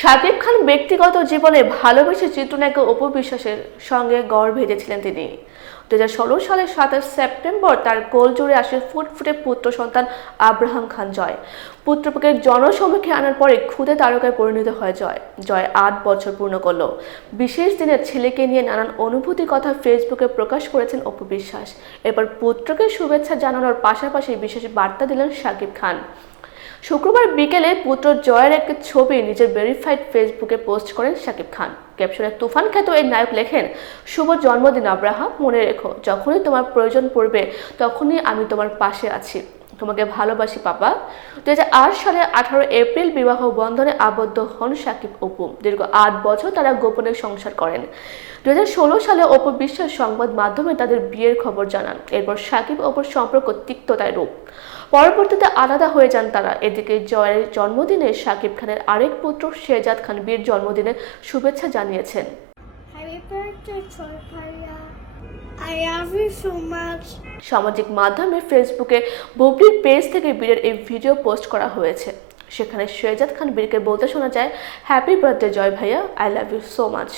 শাকিব খান ব্যক্তিগত জীবনে ভালোবেসে চিত্রনায়িকা অপু বিশ্বাসের সঙ্গে গড় ভেজেছিলেন তিনি। দু হাজার ষোলো সালের সাতাশ সেপ্টেম্বর তার কোল জুড়ে আসে ফুটফুটে পুত্র সন্তান আব্রাহাম খান জয়। পুত্রকে জনসমক্ষে আনার পরে ক্ষুদে তারকায় পরিণত হয় জয়। জয় আট বছর পূর্ণ করল। বিশেষ দিনে ছেলেকে নিয়ে নানান অনুভূতি কথা ফেসবুকে প্রকাশ করেছেন অপু বিশ্বাস। এরপর পুত্রকে শুভেচ্ছা জানানোর পাশাপাশি বিশেষ বার্তা দিলেন শাকিব খান। শুক্রবার বিকেলে পুত্র জয়ের একটি ছবি নিজের ভেরিফাইড ফেসবুকে পোস্ট করেন শাকিব খান। ক্যাপশনে তুফান খ্যাত এই নায়ক লেখেন, শুভ জন্মদিন আব্রাহা, মনে রেখো, যখনই তোমার প্রয়োজন পড়বে, তখনই আমি তোমার পাশে আছি। তোমাকে ভালোবাসি, পাপা। দু হাজার সালে আঠারো এপ্রিল বিবাহ বন্ধনে আবদ্ধ হন সাকিব অপু। দীর্ঘ আট বছর তারা গোপনে সংসার করেন। দুহাজার ষোলো সালে অপু বিশ্বাস সংবাদ মাধ্যমে তাদের বিয়ের খবর জানান। এরপর সাকিব অপুর সম্পর্ক তিক্ততায় রূপ। পরবর্তীতে আলাদা হয়ে যান তারা। এদিকে জয়ের জন্মদিনে সাকিব খানের আরেক পুত্র শেজাদ খান বীর জন্মদিনে শুভেচ্ছা জানিয়েছেন। So I love you so much. সামাজিক মাধ্যমে ফেসবুকে বুবলির পেজ থেকে বীরের এই ভিডিও পোস্ট করা হয়েছে সেখানে শেজাদ খান বীরকে বলতে শোনা যায় হ্যাপি বার্থডে জয় ভাইয়া I love you so much